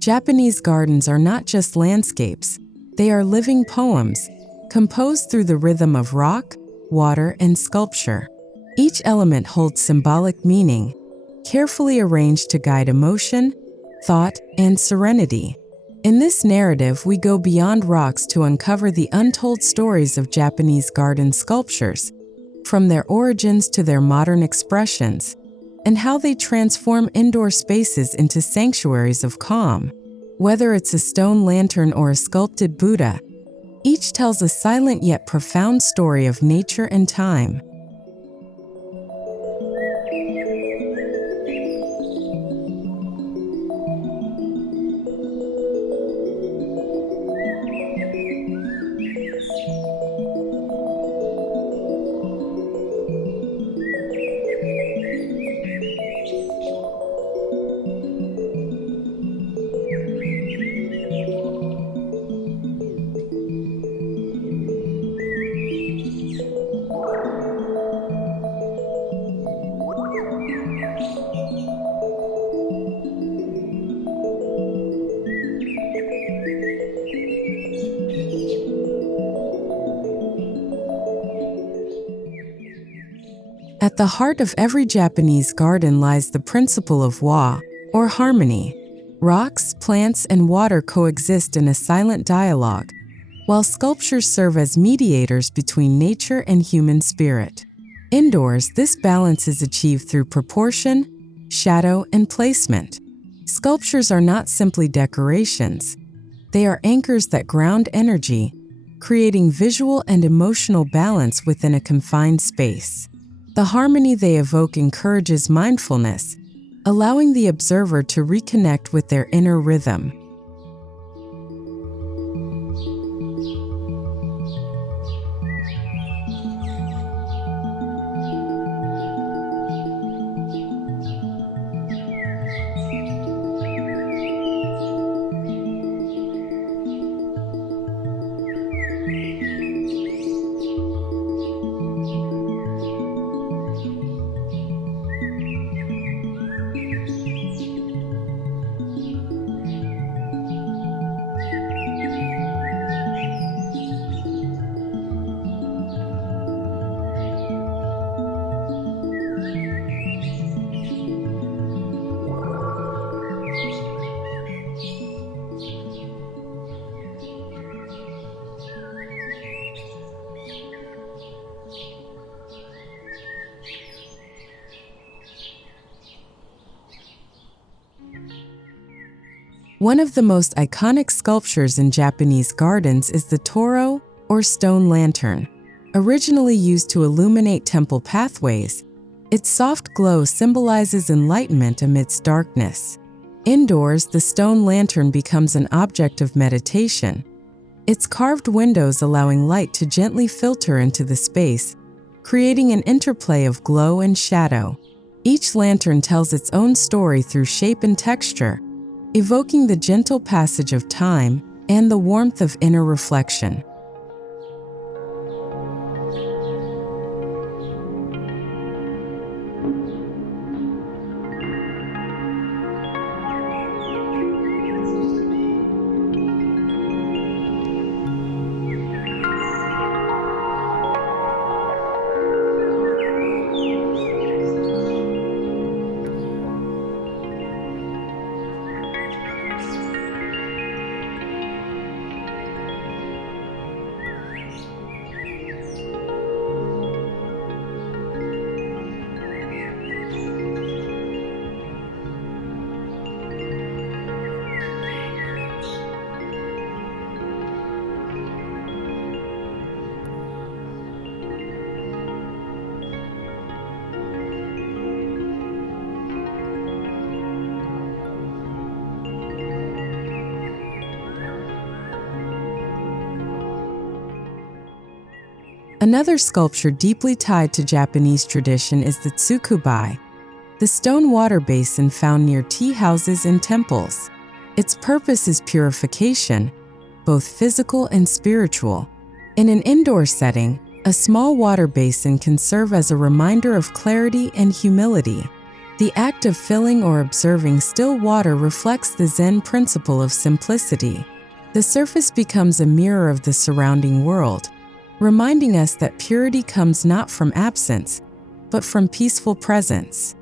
Japanese gardens are not just landscapes, they are living poems, composed through the rhythm of rock, water, and sculpture. Each element holds symbolic meaning, carefully arranged to guide emotion, thought, and serenity. In this narrative, we go beyond rocks to uncover the untold stories of Japanese garden sculptures, from their origins to their modern expressions, and how they transform indoor spaces into sanctuaries of calm. Whether it's a stone lantern or a sculpted Buddha, each tells a silent yet profound story of nature and time. At the heart of every Japanese garden lies the principle of wa, or harmony. Rocks, plants, and water coexist in a silent dialogue, while sculptures serve as mediators between nature and human spirit. Indoors, this balance is achieved through proportion, shadow, and placement. Sculptures are not simply decorations. They are anchors that ground energy, creating visual and emotional balance within a confined space. The harmony they evoke encourages mindfulness, allowing the observer to reconnect with their inner rhythm. One of the most iconic sculptures in Japanese gardens is the Toro, or stone lantern. Originally used to illuminate temple pathways, its soft glow symbolizes enlightenment amidst darkness. Indoors, the stone lantern becomes an object of meditation, its carved windows allowing light to gently filter into the space, creating an interplay of glow and shadow. Each lantern tells its own story through shape and texture, evoking the gentle passage of time and the warmth of inner reflection. Another sculpture deeply tied to Japanese tradition is the tsukubai, the stone water basin found near tea houses and temples. Its purpose is purification, both physical and spiritual. In an indoor setting, a small water basin can serve as a reminder of clarity and humility. The act of filling or observing still water reflects the Zen principle of simplicity. The surface becomes a mirror of the surrounding world, reminding us that purity comes not from absence, but from peaceful presence.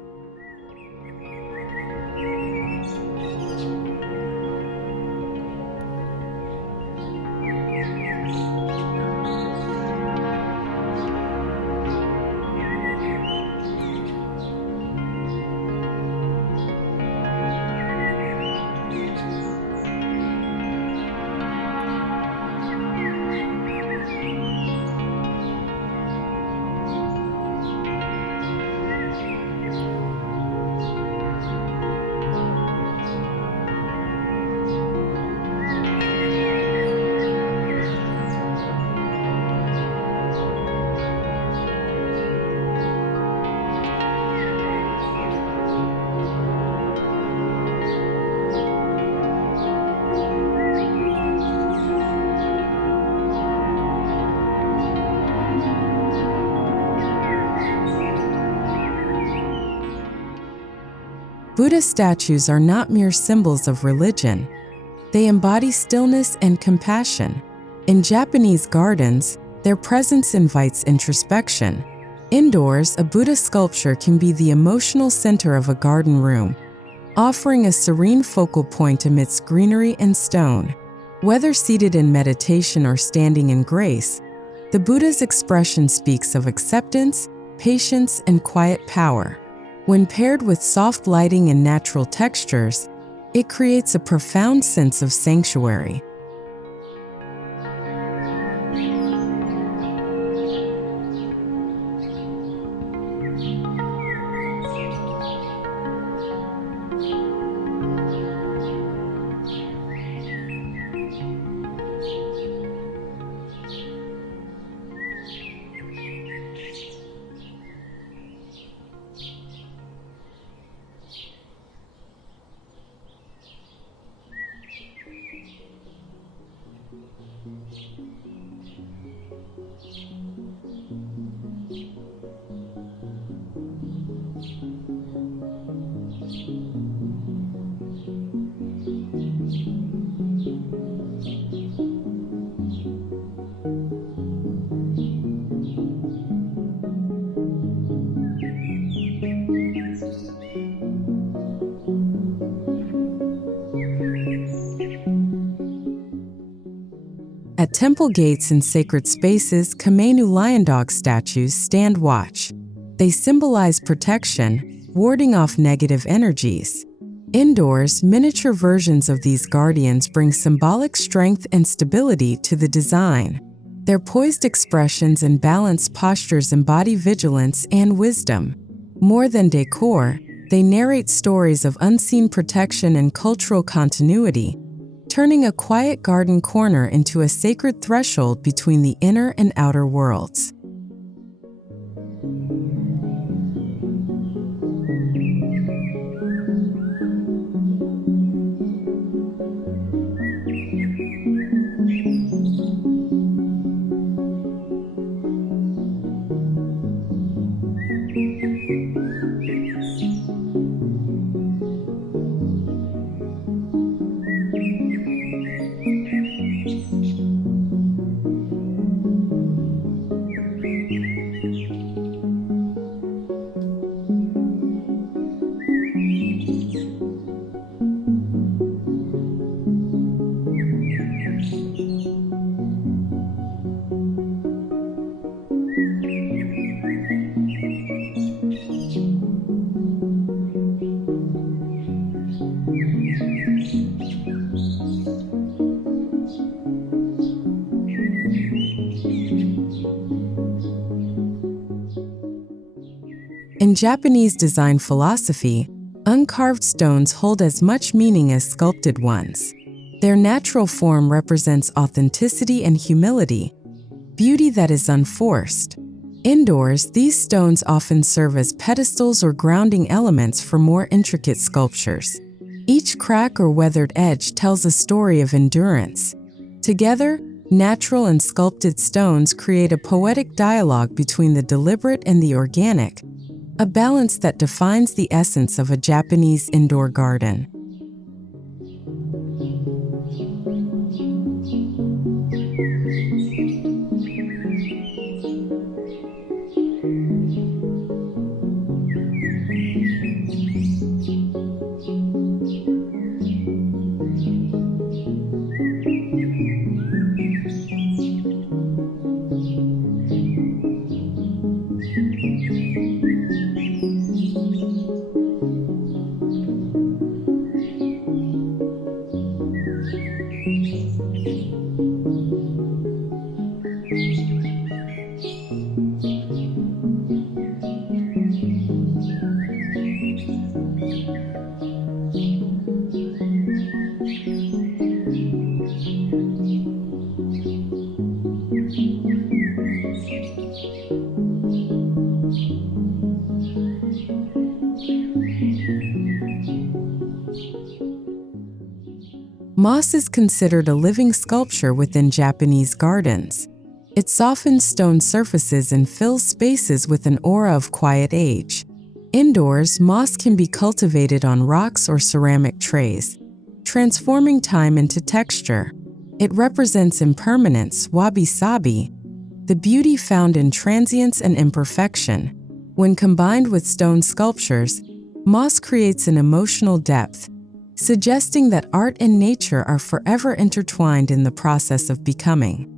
Buddha statues are not mere symbols of religion. They embody stillness and compassion. In Japanese gardens, their presence invites introspection. Indoors, a Buddha sculpture can be the emotional center of a garden room, offering a serene focal point amidst greenery and stone. Whether seated in meditation or standing in grace, the Buddha's expression speaks of acceptance, patience, and quiet power. When paired with soft lighting and natural textures, it creates a profound sense of sanctuary. At temple gates and sacred spaces, Komainu lion dog statues stand watch. They symbolize protection, warding off negative energies. Indoors, miniature versions of these guardians bring symbolic strength and stability to the design. Their poised expressions and balanced postures embody vigilance and wisdom. More than decor, they narrate stories of unseen protection and cultural continuity, turning a quiet garden corner into a sacred threshold between the inner and outer worlds. In Japanese design philosophy, uncarved stones hold as much meaning as sculpted ones. Their natural form represents authenticity and humility, beauty that is unforced. Indoors, these stones often serve as pedestals or grounding elements for more intricate sculptures. Each crack or weathered edge tells a story of endurance. Together, natural and sculpted stones create a poetic dialogue between the deliberate and the organic, a balance that defines the essence of a Japanese indoor garden. Moss is considered a living sculpture within Japanese gardens. It softens stone surfaces and fills spaces with an aura of quiet age. Indoors, moss can be cultivated on rocks or ceramic trays, transforming time into texture. It represents impermanence, wabi-sabi, the beauty found in transience and imperfection. When combined with stone sculptures, moss creates an emotional depth, suggesting that art and nature are forever intertwined in the process of becoming.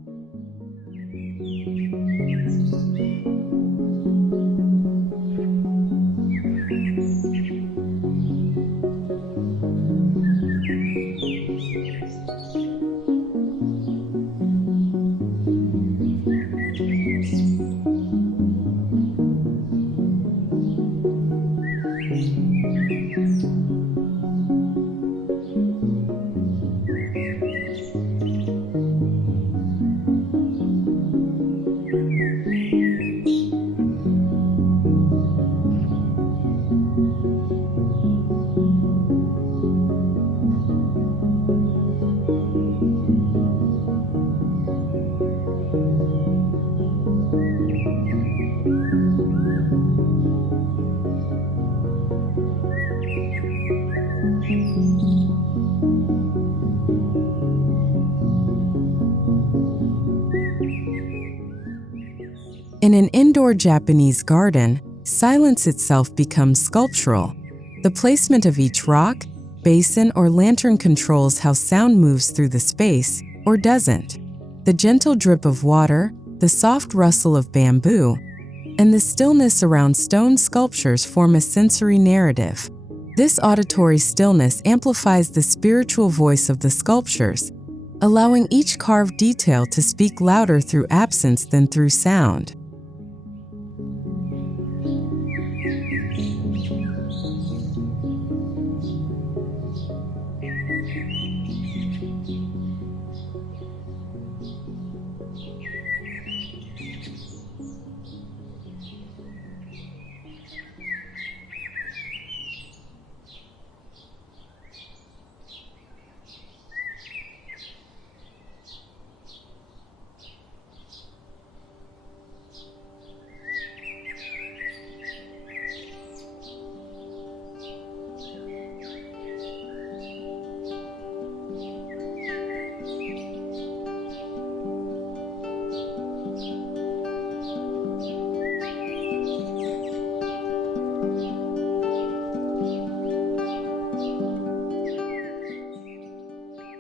In an indoor Japanese garden, silence itself becomes sculptural. The placement of each rock, basin, or lantern controls how sound moves through the space, or doesn't. The gentle drip of water, the soft rustle of bamboo, and the stillness around stone sculptures form a sensory narrative. This auditory stillness amplifies the spiritual voice of the sculptures, allowing each carved detail to speak louder through absence than through sound.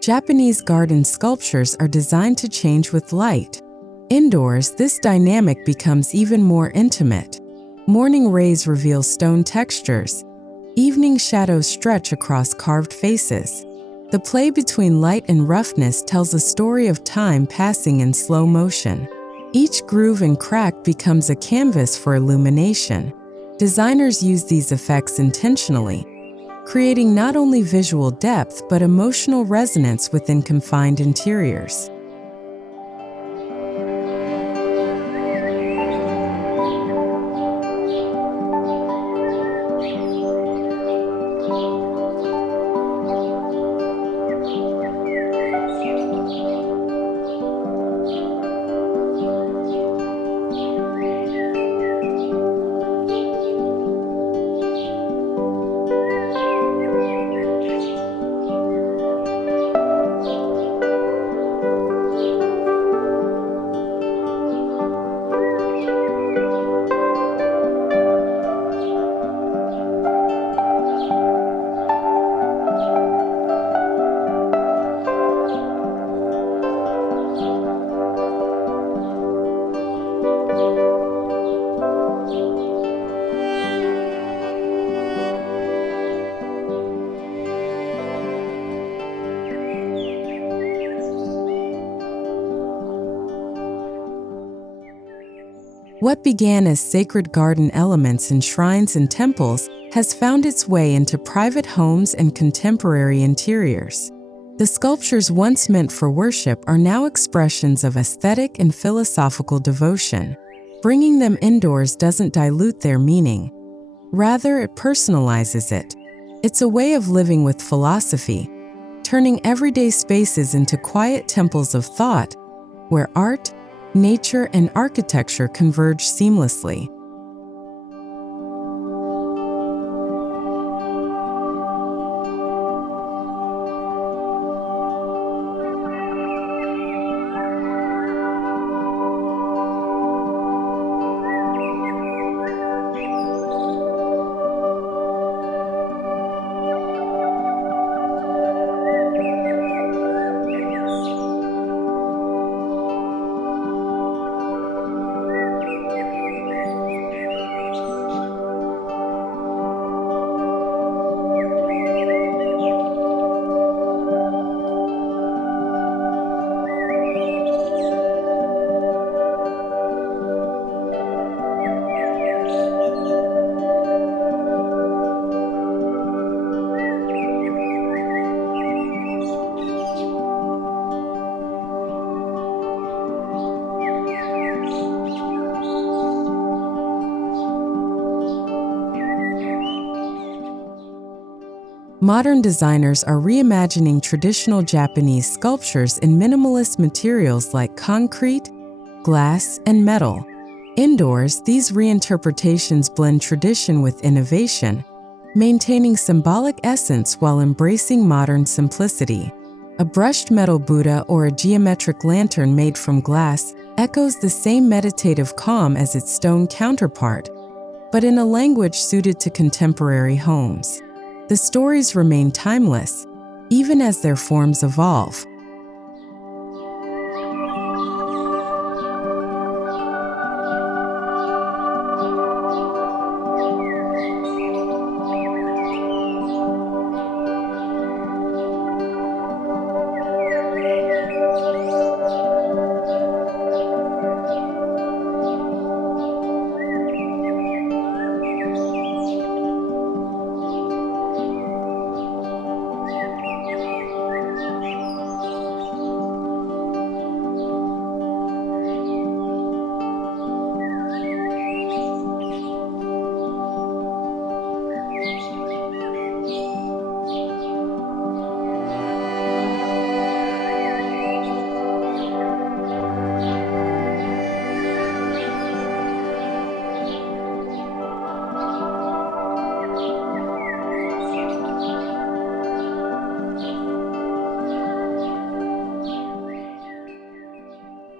Japanese garden sculptures are designed to change with light. Indoors, this dynamic becomes even more intimate. Morning rays reveal stone textures. Evening shadows stretch across carved faces. The play between light and roughness tells a story of time passing in slow motion. Each groove and crack becomes a canvas for illumination. Designers use these effects intentionally, creating not only visual depth but emotional resonance within confined interiors. What began as sacred garden elements in shrines and temples has found its way into private homes and contemporary interiors. The sculptures once meant for worship are now expressions of aesthetic and philosophical devotion. Bringing them indoors doesn't dilute their meaning. Rather, it personalizes it. It's a way of living with philosophy, turning everyday spaces into quiet temples of thought, where art, nature, and architecture converge seamlessly. Modern designers are reimagining traditional Japanese sculptures in minimalist materials like concrete, glass, and metal. Indoors, these reinterpretations blend tradition with innovation, maintaining symbolic essence while embracing modern simplicity. A brushed metal Buddha or a geometric lantern made from glass echoes the same meditative calm as its stone counterpart, but in a language suited to contemporary homes. The stories remain timeless, even as their forms evolve.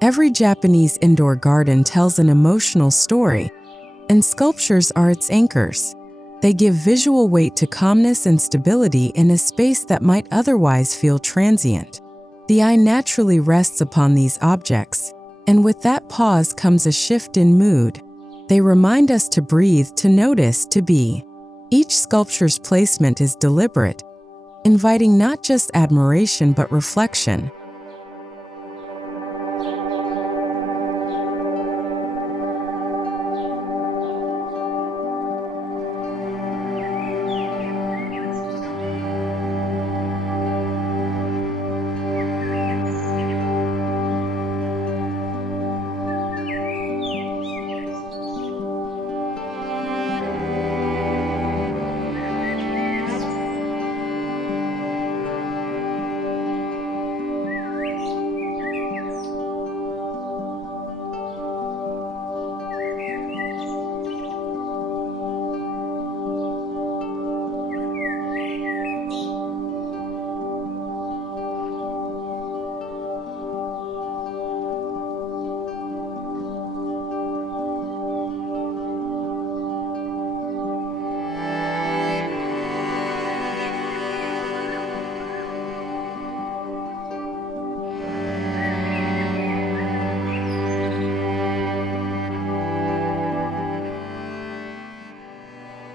Every Japanese indoor garden tells an emotional story, and sculptures are its anchors. They give visual weight to calmness and stability in a space that might otherwise feel transient. The eye naturally rests upon these objects, and with that pause comes a shift in mood. They remind us to breathe, to notice, to be. Each sculpture's placement is deliberate, inviting not just admiration but reflection.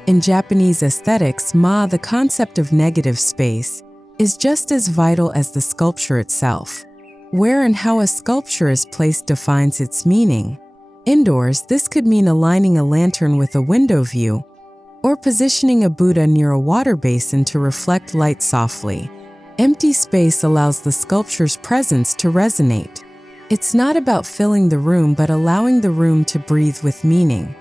In Japanese aesthetics, the concept of negative space, is just as vital as the sculpture itself. Where and how a sculpture is placed defines its meaning. Indoors, this could mean aligning a lantern with a window view, or positioning a Buddha near a water basin to reflect light softly. Empty space allows the sculpture's presence to resonate. It's not about filling the room but allowing the room to breathe with meaning.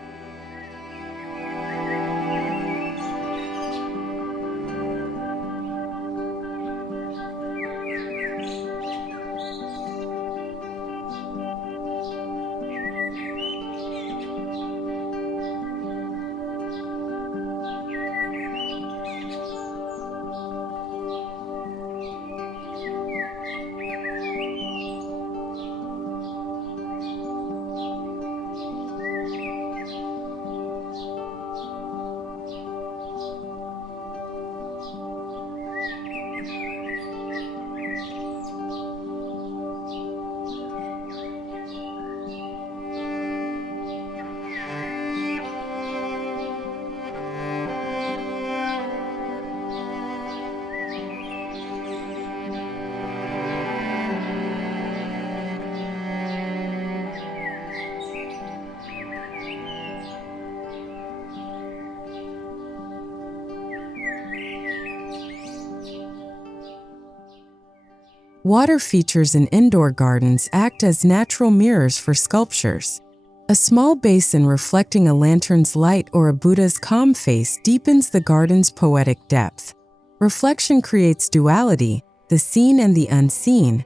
Water features in indoor gardens act as natural mirrors for sculptures. A small basin reflecting a lantern's light or a Buddha's calm face deepens the garden's poetic depth. Reflection creates duality, the seen and the unseen,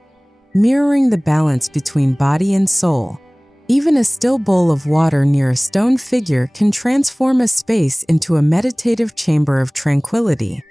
mirroring the balance between body and soul. Even a still bowl of water near a stone figure can transform a space into a meditative chamber of tranquility.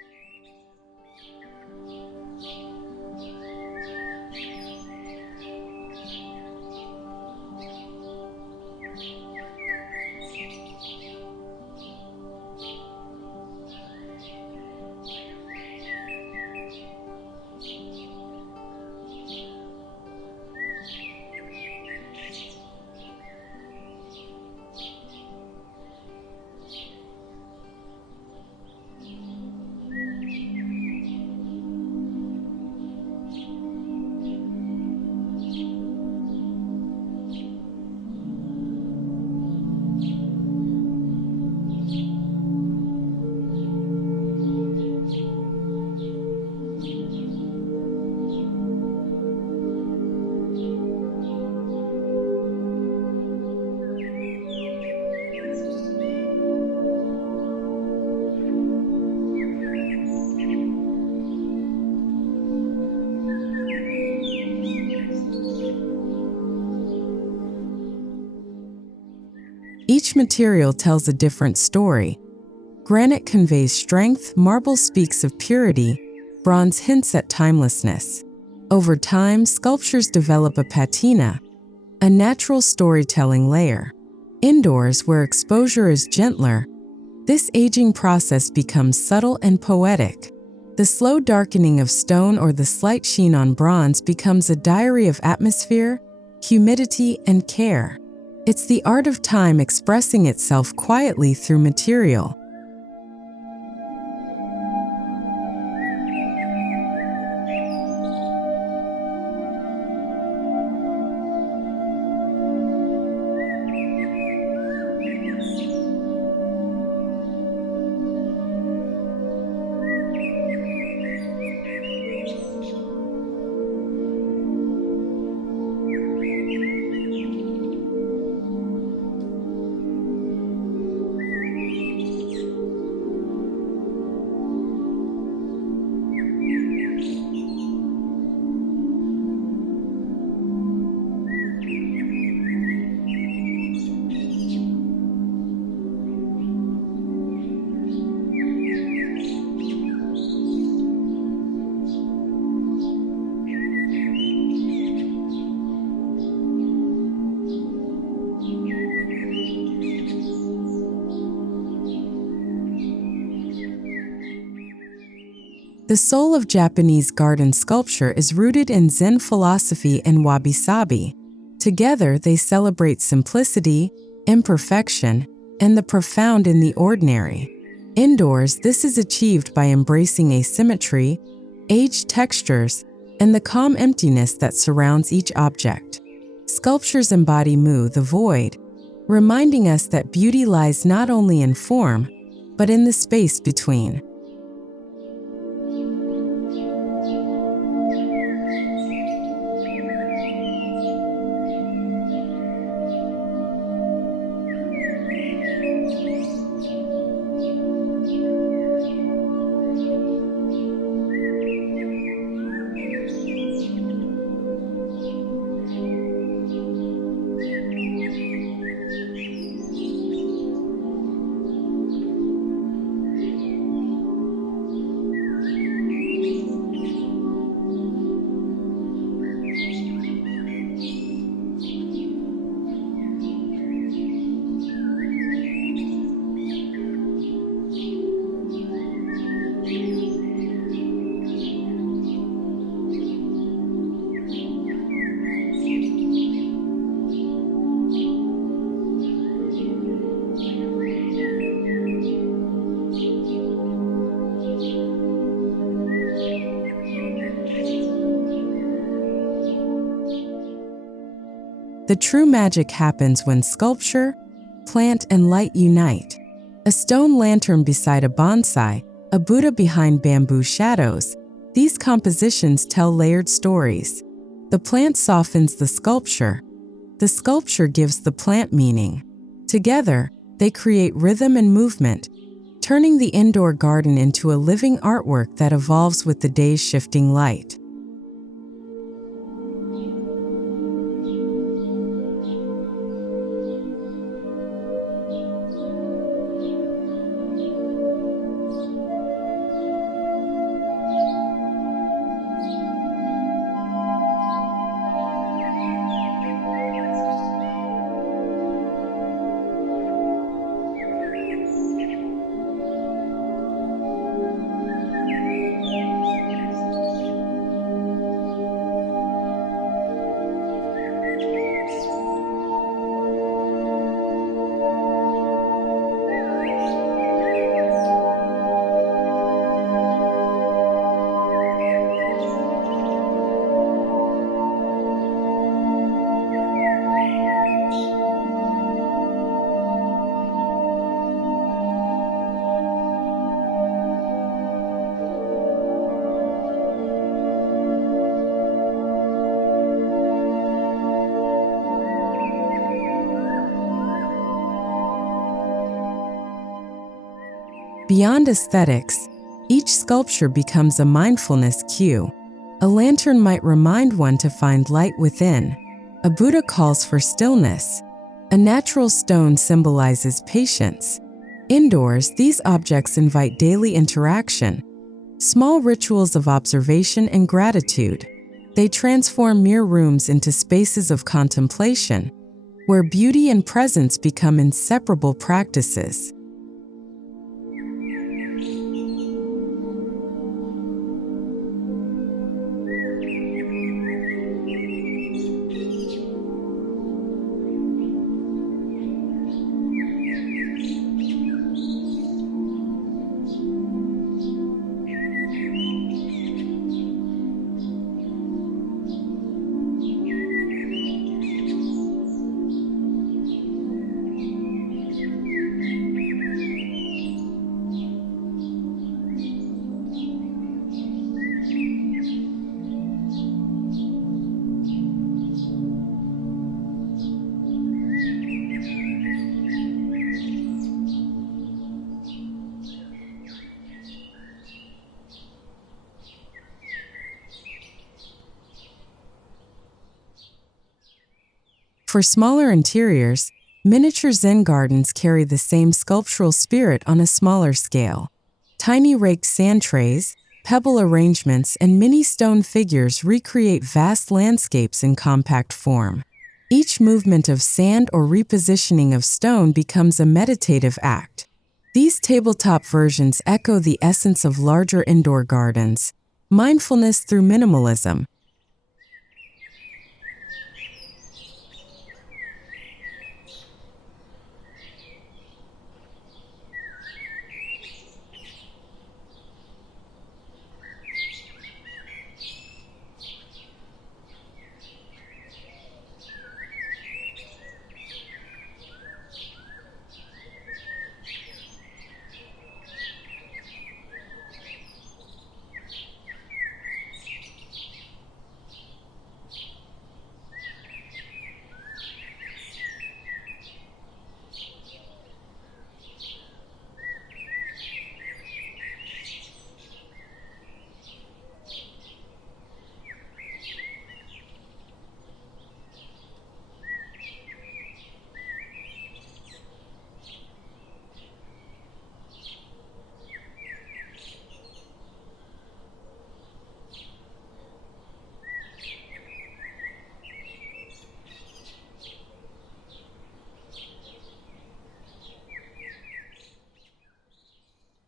Each material tells a different story. Granite conveys strength, marble speaks of purity, bronze hints at timelessness. Over time, sculptures develop a patina, a natural storytelling layer. Indoors, where exposure is gentler, this aging process becomes subtle and poetic. The slow darkening of stone or the slight sheen on bronze becomes a diary of atmosphere, humidity, and care. It's the art of time expressing itself quietly through material. The soul of Japanese garden sculpture is rooted in Zen philosophy and Wabi-Sabi. Together, they celebrate simplicity, imperfection, and the profound in the ordinary. Indoors, this is achieved by embracing asymmetry, aged textures, and the calm emptiness that surrounds each object. Sculptures embody Mu, the void, reminding us that beauty lies not only in form, but in the space between. The true magic happens when sculpture, plant, and light unite. A stone lantern beside a bonsai, a Buddha behind bamboo shadows, these compositions tell layered stories. The plant softens the sculpture gives the plant meaning. Together, they create rhythm and movement, turning the indoor garden into a living artwork that evolves with the day's shifting light. Beyond aesthetics, each sculpture becomes a mindfulness cue. A lantern might remind one to find light within. A Buddha calls for stillness. A natural stone symbolizes patience. Indoors, these objects invite daily interaction, small rituals of observation and gratitude. They transform mere rooms into spaces of contemplation, where beauty and presence become inseparable practices. For smaller interiors, miniature Zen gardens carry the same sculptural spirit on a smaller scale. Tiny raked sand trays, pebble arrangements, and mini stone figures recreate vast landscapes in compact form. Each movement of sand or repositioning of stone becomes a meditative act. These tabletop versions echo the essence of larger indoor gardens, mindfulness through minimalism.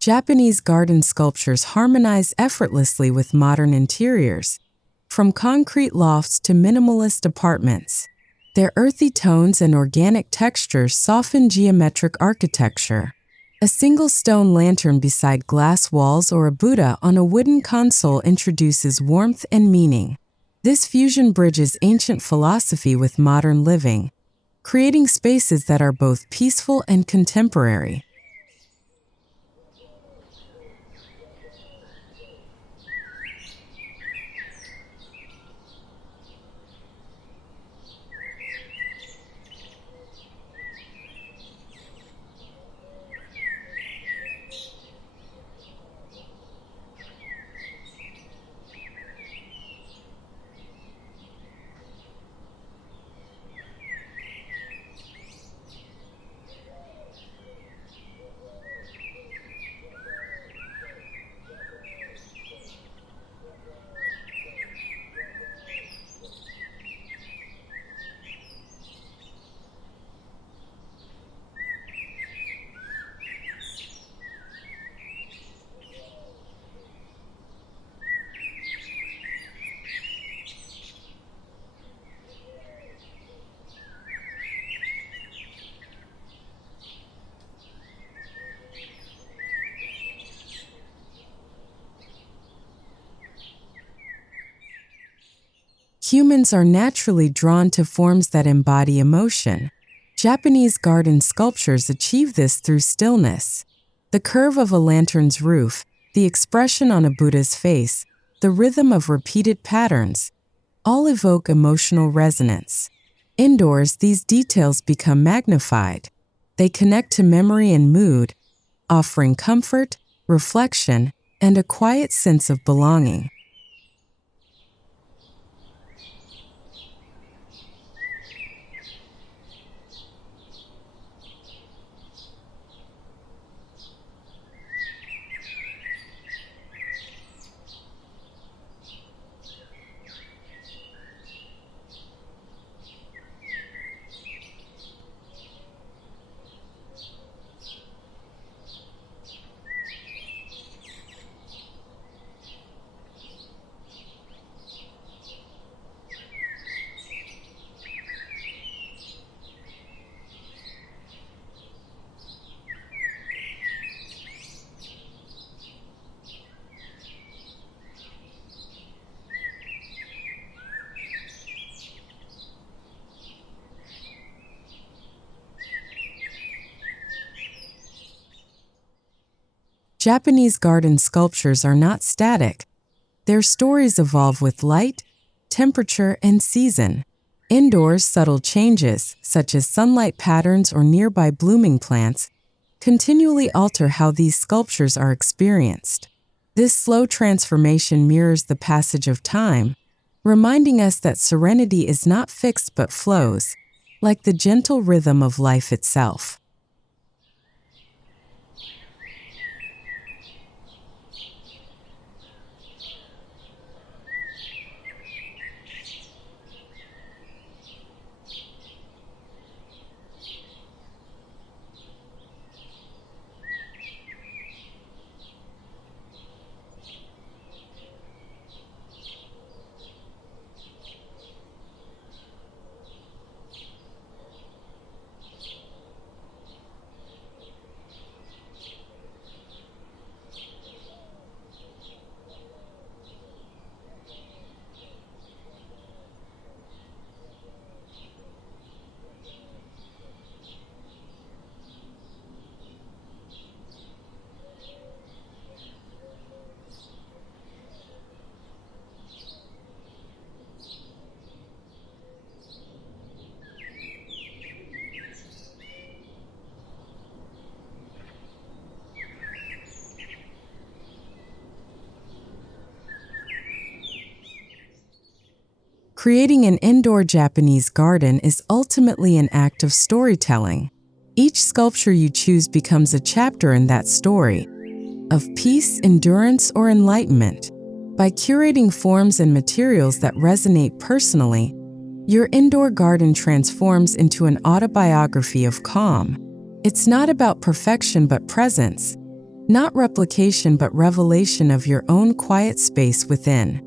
Japanese garden sculptures harmonize effortlessly with modern interiors, from concrete lofts to minimalist apartments. Their earthy tones and organic textures soften geometric architecture. A single stone lantern beside glass walls or a Buddha on a wooden console introduces warmth and meaning. This fusion bridges ancient philosophy with modern living, creating spaces that are both peaceful and contemporary. Humans are naturally drawn to forms that embody emotion. Japanese garden sculptures achieve this through stillness. The curve of a lantern's roof, the expression on a Buddha's face, the rhythm of repeated patterns, all evoke emotional resonance. Indoors, these details become magnified. They connect to memory and mood, offering comfort, reflection, and a quiet sense of belonging. Japanese garden sculptures are not static. Their stories evolve with light, temperature, and season. Indoors, subtle changes, such as sunlight patterns or nearby blooming plants, continually alter how these sculptures are experienced. This slow transformation mirrors the passage of time, reminding us that serenity is not fixed but flows, like the gentle rhythm of life itself. Creating an indoor Japanese garden is ultimately an act of storytelling. Each sculpture you choose becomes a chapter in that story, of peace, endurance, or enlightenment. By curating forms and materials that resonate personally, your indoor garden transforms into an autobiography of calm. It's not about perfection but presence, Not replication but revelation of your own quiet space within.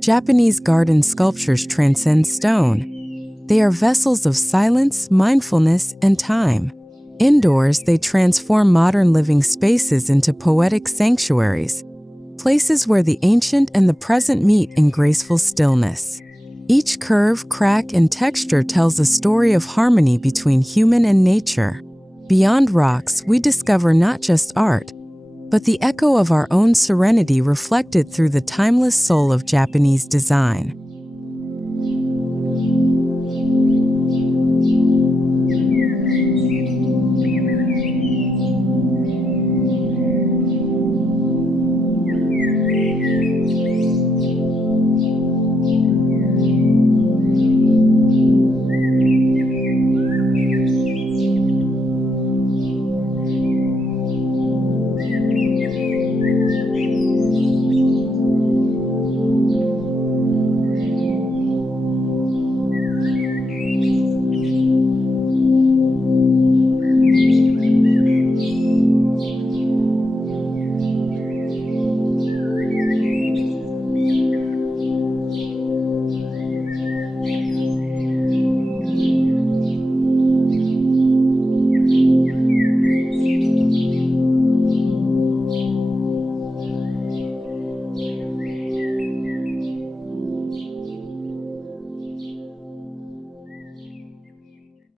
Japanese garden sculptures transcend stone. They are vessels of silence, mindfulness, and time. Indoors, they transform modern living spaces into poetic sanctuaries, places where the ancient and the present meet in graceful stillness. Each curve, crack, and texture tells a story of harmony between human and nature. Beyond rocks, we discover not just art, but the echo of our own serenity reflected through the timeless soul of Japanese design.